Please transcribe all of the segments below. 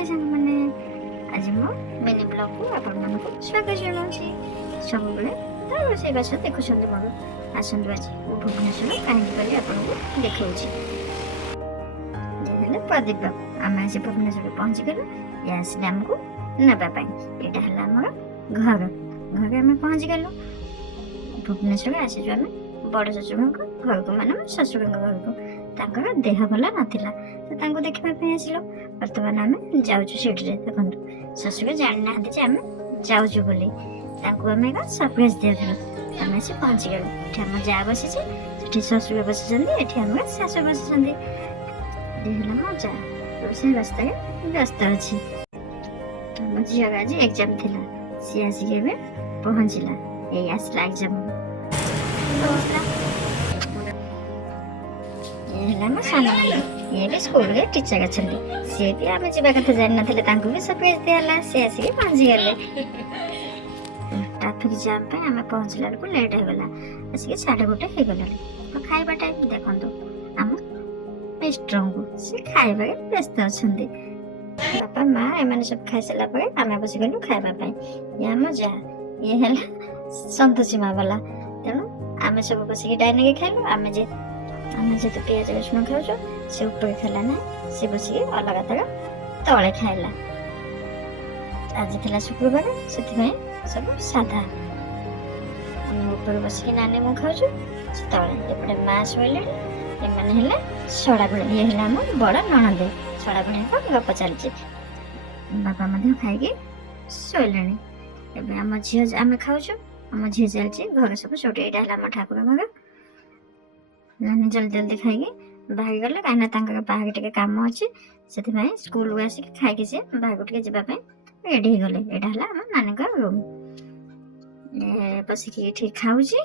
हाय सांग मैंने आज मो मिनी ब्लॉग को आपण मन को स्वागत जणाउछि सब बेले त रोसे गछ देखुछन्ते मोर आसंतु आज भुवनेश्वर काहिनी करी आपण को देखौछि हेले प्रदीप बाबू आमे आज भुवनेश्वर पहुंची गेलु यास डैम को नबा पाई एटा हला हमर घर घर आमे पहुंची गेलु भुवनेश्वर आसी जो आमे बड़ ससुर घर को माने ससुर घर को तांकर देह भला नथिला तो तांको देखिबा पे आसिलो वर्तमान आमे जाउछु सेठी रे देखंतु ससुर जानि नाहंती जे आमे जाउछु बोली तांको आमे का सरप्राइज देथिलो आमे से पहुंची गेलु एठी हम जा बसी छे सेठी ससुर बसी छन्दी एठी हम सासु बसी छन्दी देखला मजा रोसे रास्ता के व्यस्त अछि हम जिया आज एग्जाम थिला सी आसी के बे पहुंचला ए आसला एग्जाम हेलामा साना ये भी स्कूल रे टीचर अछंती से भी आमे जिबा कथा जानि नथिले तांको भी सरप्राइज देला से आसी के पहुंच गेले ट्रैफिक जाम पे आमे पहुंचला को लेट हो गेला आसी के 1:30 हे गेला तो खाइबा टाइम देखंतो हम मिस्टर को से खाइबा के व्यस्त अछंती पापा मां एमाने सब खाइ सला परे आमे बसी गेलु खाइबा पई या मजा ये हेला संतोषी मां वाला तेनु आमे सब बसी के डाइनिंग के खाइलु आमे जे तो पियाज रसुन खाउछो से ऊपर खाला ना से बसी अलग तक तले खाइला आज थिला शुक्रवार सेति में सब साधा हम ऊपर बसी नानी मु खाउछो से तले एपटे मां सोइले ए माने हला सडा बळे ये हला हम बड़ ननदे सडा बळे का गप चलछि बाबा मध्ये खाइ के सोइलेनी एबे हम झियो आमे खाउछो हम झियो चलछि घर सब छोटे एटा हला हम ठाकुर घर नानी जल्दी जल्दी खाइके बाहर गले काना तांका बाहर टिके काम अछि सेति भाई स्कूल उ आसी खाइके से बाहर टिके जिबा पे रेडी गले एटा हला हम नानी का रूम ए बसी के ठीक खाउची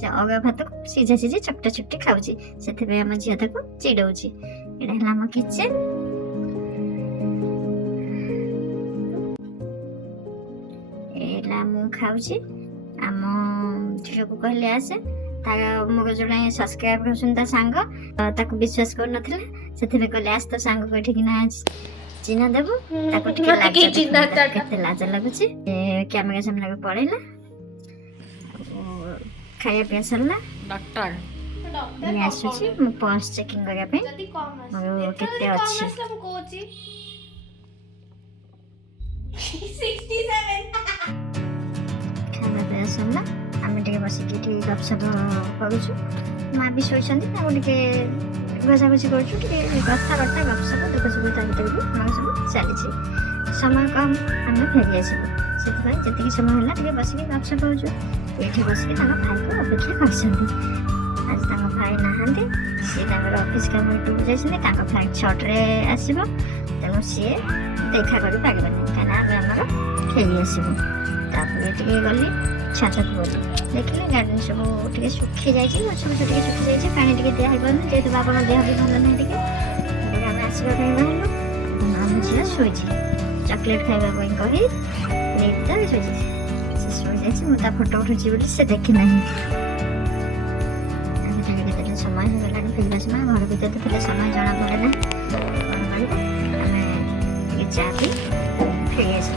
से अगा भात को सीजा सीजे चपटा चपटी खाउची सेति भाई हम जिया तको चिडौची एटा हला हम किचन एला मु खाउची हम झियो को कहले आसे तारा मोर जोडा सब्सक्राइब करछन ता सांग ताको विश्वास कर नथिले सेति में कहले आस तो सांग को ठीक ना चिन्ह देबो ताको ठीक लागे चिन्ह ता केते लाज लागुची कैमरा सामने के पड़ेला खाया पे सरला डॉक्टर ये आसुची मु पर्स चेकिंग करिया पे जदी कम आसे मोर केते अछि मु कोची 67 खाना पे सरला आमे टिके बसी के गपसप करूछु माँ भी सोचंती ना टिके गजागजी करूछु टिके कथाबार्ता गपसप दुख सुख ता भीतर भी हम सब चली समय कम आमे फेरि आसिबु सेति जति समय होला टिके बसी के गपसप करूछु एठी बसी के ताका भाई को अपेक्षा करछंती आज ताका भाई नाहंती से ताकर ऑफिस काम टू जाइछने ताका फ्लाइट 6 रे आसीबो तेनु से देखा करि पागबनी काना हमर खेली आसीबो तापर टिके गली छाता को बोली देखले गार्डन सब टिके सुखी जाई छी गछ गछ टिके सुखी जाई छी पानी टिके देहा बन जेत बाबा न देह भी भल नै टिके हम आसीबा पे रहलो हम जिया सोई छी चॉकलेट खाइबा पई कहि लेट ता सोई छी से सोई जाई छी मुता फोटो उठो छी बोली से देखि नहीं हम टिके केते समय हो गला फिर बस में घर भीतर तो पहले समय जाना पड़े ना हमें टिके चाबी फिर से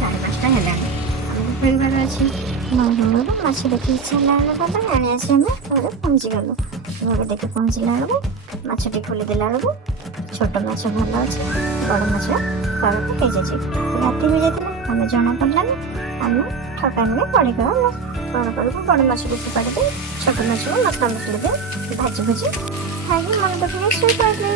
5:30 होला हम परिवार अछि मामा माछ देखि इच्छा लागला बाबा आनी आसी हमें घर पहुंची गलो घर देखे पहुंचला रो माछ टी खोली देला रो छोट माछ भलो अछि बड़ माछ पर के जाछि राती हो जातिला हमें जाना पड़ला हम ठकान में पड़ी गलो पर बड़ माछ को पाड़ी दे छोट माछ को मसला मसला दे भाजी भाजी खाई मन तो फिर सोई पड़ले।